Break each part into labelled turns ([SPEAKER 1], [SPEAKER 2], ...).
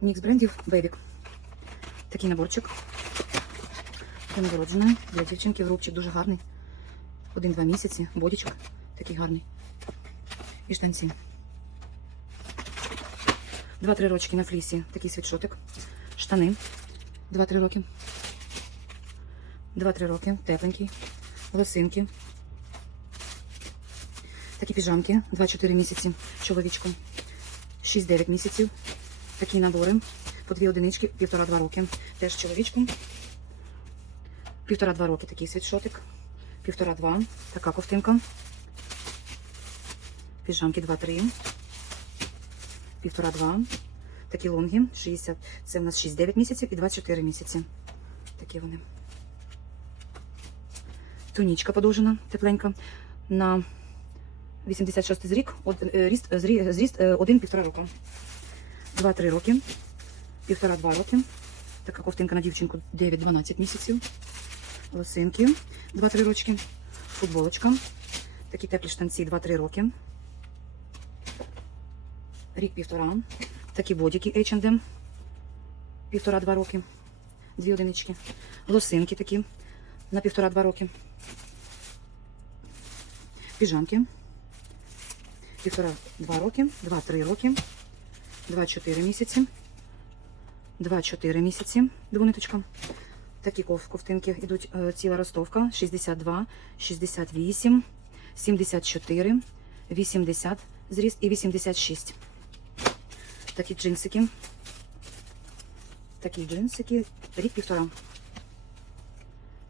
[SPEAKER 1] Мікс брендів Бейбік. Такий наборчик. Для нагородженої, для дівчинки. в Рубчик дуже гарний. Один-два місяці. Бодічок такий гарний. І штанці. Два-три рочки на флісі. Такий світшотик. Штани. Два-три роки. Два-три роки. Тепленький. Лосинки. Такі піжамки. 2-4 місяці. Чоловічку. 6-9 місяців. Такі набори. По дві одинички, півтора-два роки. Теж чоловічку. Півтора-два роки такий світшотик. Півтора-два. Така ковтинка. Піжамки 2-3. Півтора-два. Такі лонги. 60. Це у нас 6-9 місяців і 24 місяці. Такі вони. Тунічка подовжена, тепленька. На 86 зрік, е, ріст, е, зріст 1-1,5 року. 2-3 роки. Півтора-два роки. Така ковтинка на дівчинку 9-12 місяців. Лосинки 2-3 рочки. Футболочка. Такі теплі штанці 2-3 роки. Рік-півтора. Такі бодіки H&M. Півтора-два роки. Дві одинички. Лосинки такі на півтора-два роки. Піжамки. Півтора-два роки. Два-три роки. Два-чотири місяці. Два-чотири місяці. Двониточка. Такі ков- ковтинки йдуть е, ціла ростовка. 62, 68, 74, 80 зріст і 86. Такі джинсики. Такі джинсики. Рік півтора.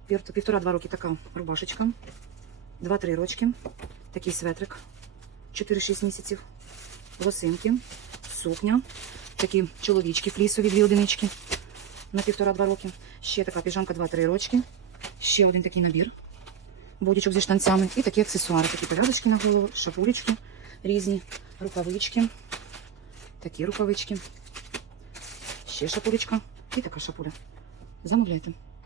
[SPEAKER 1] Півтора-два роки така рубашечка. Два-три рочки. Такий светрик. 4-6 місяців. Лосинки. Сукня. Такі чоловічки флісові, дві одинички. На півтора-два роки. Ще така піжамка 2-3 рочки. Ще один такий набір. Бодічок зі штанцями. І такі аксесуари. Такі пов'язочки на голову, шапулечки різні, рукавички. Такі рукавички. Ще шапулечка. І така шапуля. Замовляйте.